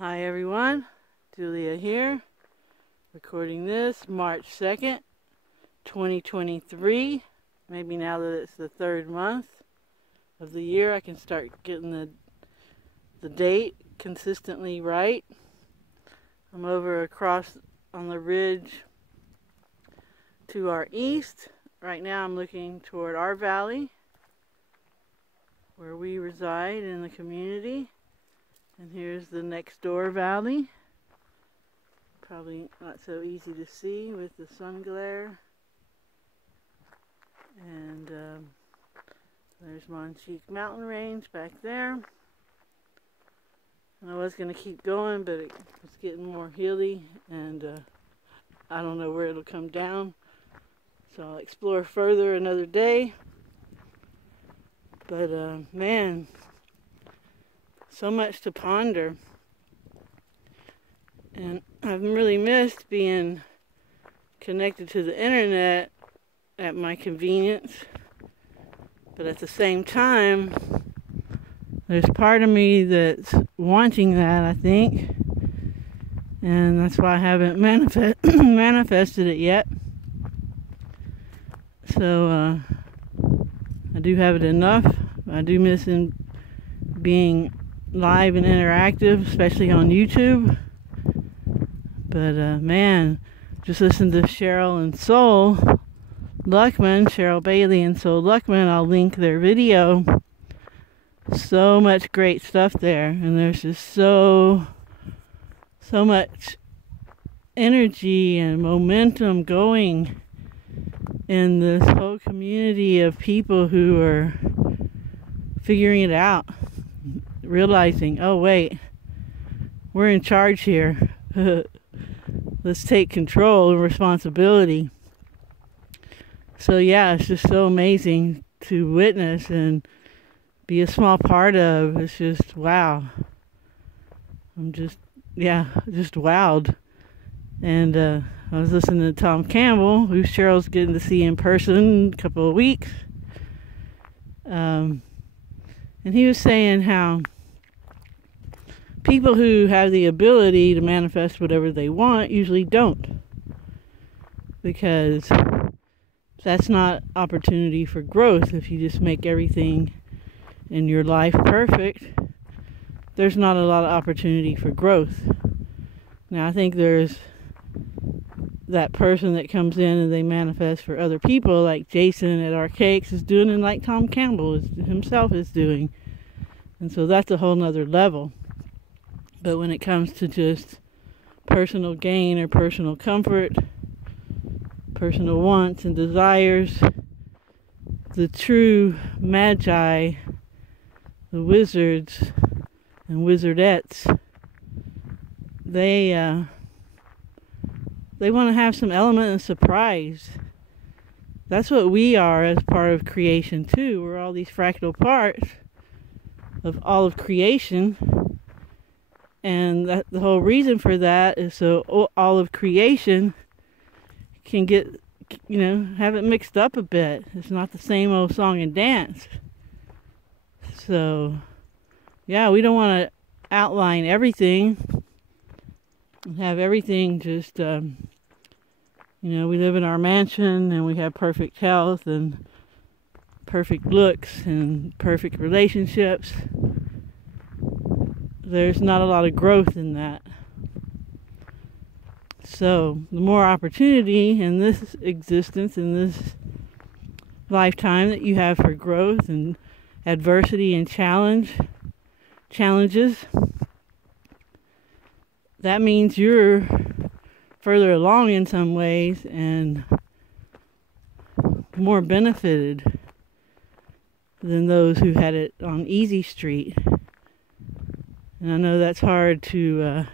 Hi everyone, Julia here, recording this March 2nd, 2023. Maybe now that it's the third month of the year, I can start getting the date consistently right. I'm over across on the ridge to our east. Right now I'm looking toward our valley, where we reside in the community. And here's the next door valley. Probably not so easy to see with the sun glare. And there's Monchique Mountain Range back there. And I was going to keep going, but it was getting more hilly, and I don't know where it'll come down. So I'll explore further another day. But man, so much to ponder. And I've really missed being connected to the internet at my convenience. But at the same time, there's part of me that's wanting that, I think. And that's why I haven't manifested it yet. So I do have it enough. I do miss being live and interactive, especially on YouTube. But man, just listen to Cheryl and Soul Luckman, Cheryl Bailey and Soul Luckman. I'll link their video. So much great stuff there, and there's just so much energy and momentum going in this whole community of people who are figuring it out, realizing, oh wait, we're in charge here. Let's take control and responsibility. So yeah, it's just so amazing to witness and be a small part of. It's just wow. I'm just wowed. And I was listening to Tom Campbell, who Cheryl's getting to see in person in a couple of weeks. And he was saying how people who have the ability to manifest whatever they want usually don't. Because that's not opportunity for growth. If you just make everything in your life perfect, there's not a lot of opportunity for growth. Now, I think there's that person that comes in and they manifest for other people, like Jason at Archaics is doing, and like Tom Campbell himself is doing. And so that's a whole nother level. But when it comes to just personal gain or personal comfort, personal wants and desires, the true magi, the wizards and wizardettes, they want to have some element of surprise. That's what we are as part of creation too. We're all these fractal parts of all of creation. And that the whole reason for that is so all of creation can get, have it mixed up a bit. It's not the same old song and dance. So, yeah, we don't want to outline everything and have everything just, we live in our mansion and we have perfect health and perfect looks and perfect relationships. There's not a lot of growth in that. So, the more opportunity in this existence, in this lifetime that you have for growth and adversity and challenges, that means you're further along in some ways and more benefited than those who had it on easy street. And I know that's hard to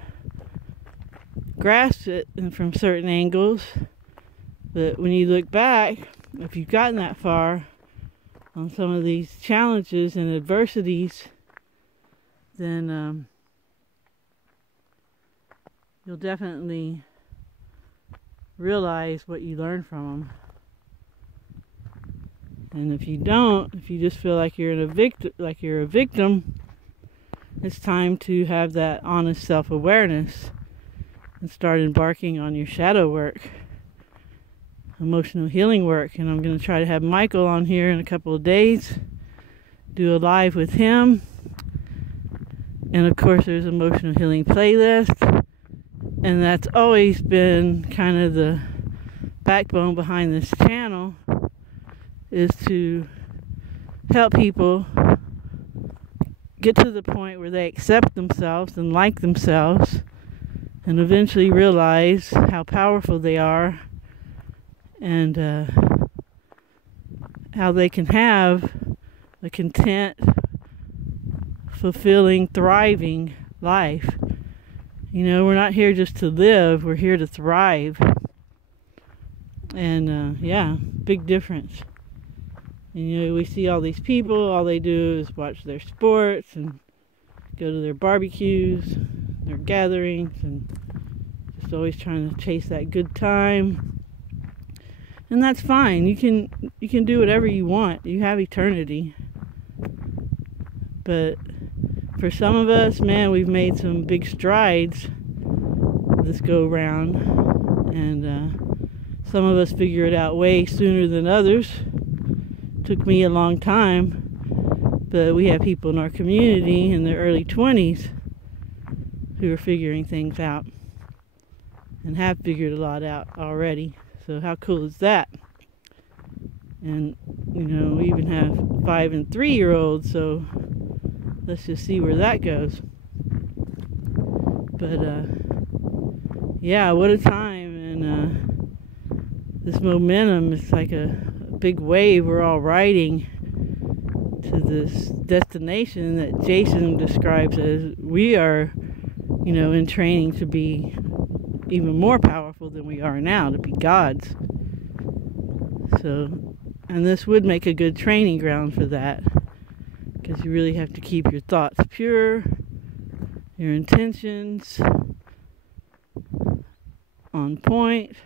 grasp it from certain angles, but when you look back, if you've gotten that far on some of these challenges and adversities, then you'll definitely realize what you learned from them. And if you don't, if you just feel like you're a victim, it's time to have that honest self-awareness and start embarking on your shadow work, emotional healing work. And I'm going to try to have Michael on here in a couple of days, do a live with him. And of course there's emotional healing playlist, and that's always been kind of the backbone behind this channel, is to help people get to the point where they accept themselves and like themselves, and eventually realize how powerful they are, and how they can have a content, fulfilling, thriving life. You know, we're not here just to live, we're here to thrive. And yeah, big difference. And, you know, we see all these people, all they do is watch their sports and go to their barbecues, their gatherings, and just always trying to chase that good time. And that's fine. You can do whatever you want. You have eternity. But for some of us, man, we've made some big strides this go round, and some of us figure it out way sooner than others. Took me a long time, but we have people in our community in their early 20s who are figuring things out and have figured a lot out already. So how cool is that? And, you know, we even have 5 and 3-year-olds, so let's just see where that goes. But yeah, what a time. And this momentum is like a big wave we're all riding to this destination that Jason describes as we are, you know, in training to be even more powerful than we are now, to be gods. So, and this would make a good training ground for that, because you really have to keep your thoughts pure, your intentions on point,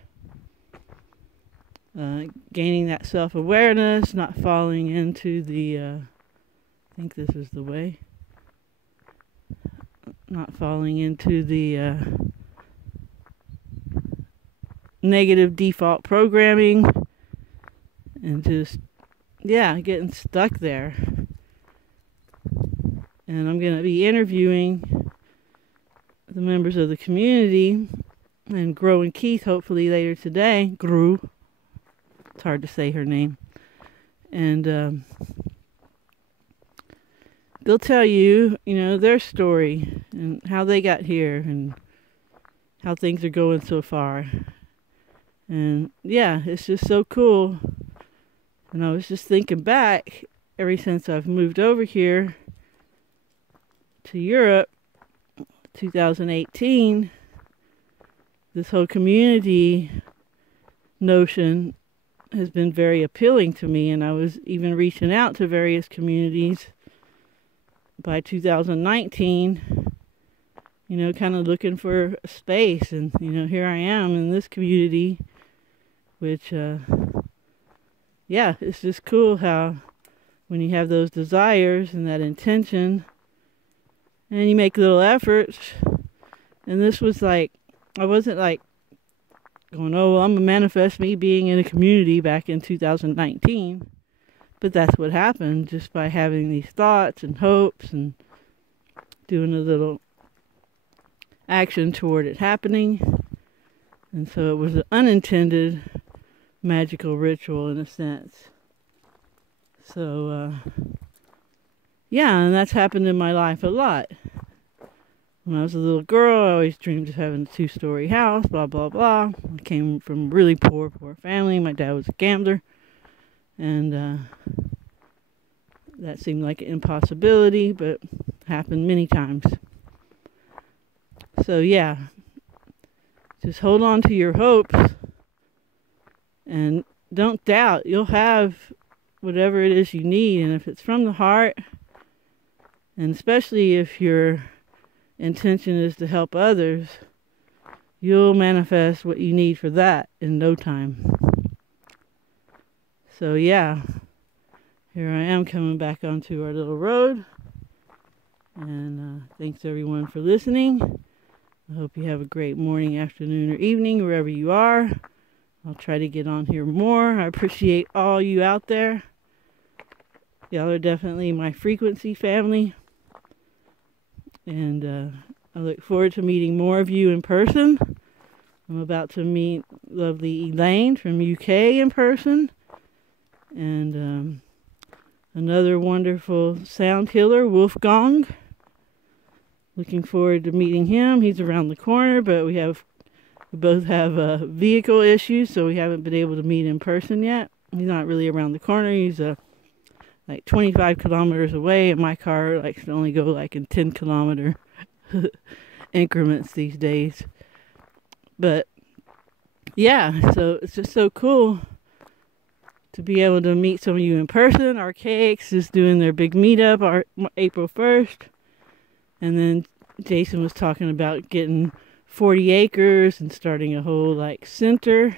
gaining that self-awareness, not falling into the, I think this is the way, not falling into the negative default programming, and just, yeah, getting stuck there. And I'm going to be interviewing the members of the community, and Gro and Keith hopefully later today. Gru, it's hard to say her name. And they'll tell you, you know, their story and how they got here and how things are going so far. And yeah, it's just so cool. And I was just thinking back, ever since I've moved over here to Europe, 2018, this whole community notion has been very appealing to me, and I was even reaching out to various communities by 2019, you know, kind of looking for a space. And, you know, here I am in this community, which, yeah, it's just cool how when you have those desires and that intention, and you make little efforts. And this was like, I wasn't like going, oh, well, I'm going to manifest me being in a community back in 2019. But that's what happened, just by having these thoughts and hopes and doing a little action toward it happening. And so it was an unintended magical ritual in a sense. So, yeah, and that's happened in my life a lot. When I was a little girl, I always dreamed of having a 2-story house, blah, blah, blah. I came from a really poor family. My dad was a gambler. And that seemed like an impossibility, but happened many times. So, yeah, just hold on to your hopes and don't doubt. You'll have whatever it is you need. And if it's from the heart, and especially if your intention is to help others, you'll manifest what you need for that in no time. So yeah, here I am coming back onto our little road, And thanks everyone for listening. I hope you have a great morning, afternoon, or evening, wherever you are. I'll try to get on here more. I appreciate all you out there. Y'all are definitely my frequency family. And I look forward to meeting more of you in person. I'm about to meet lovely Elaine from UK in person. And another wonderful sound healer, Wolfgang. Looking forward to meeting him. He's around the corner, but we both have vehicle issues, so we haven't been able to meet in person yet. He's not really around the corner. He's like 25 kilometers away, and my car likes to only go like in 10-kilometer increments these days. But yeah, so it's just so cool to be able to meet some of you in person. Archaics is doing their big meetup April 1st. And then Jason was talking about getting 40 acres and starting a whole like center.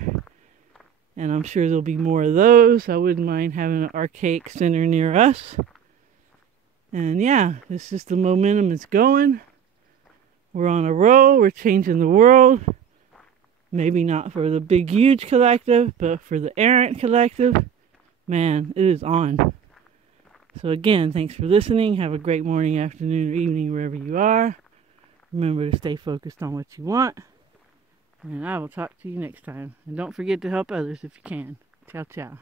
And I'm sure there'll be more of those. I wouldn't mind having an archaic center near us. And yeah, it's just the momentum is going. We're on a roll. We're changing the world. Maybe not for the big, huge collective, but for the errant collective. Man, it is on. So again, thanks for listening. Have a great morning, afternoon, or evening, wherever you are. Remember to stay focused on what you want. And I will talk to you next time. And don't forget to help others if you can. Ciao, ciao.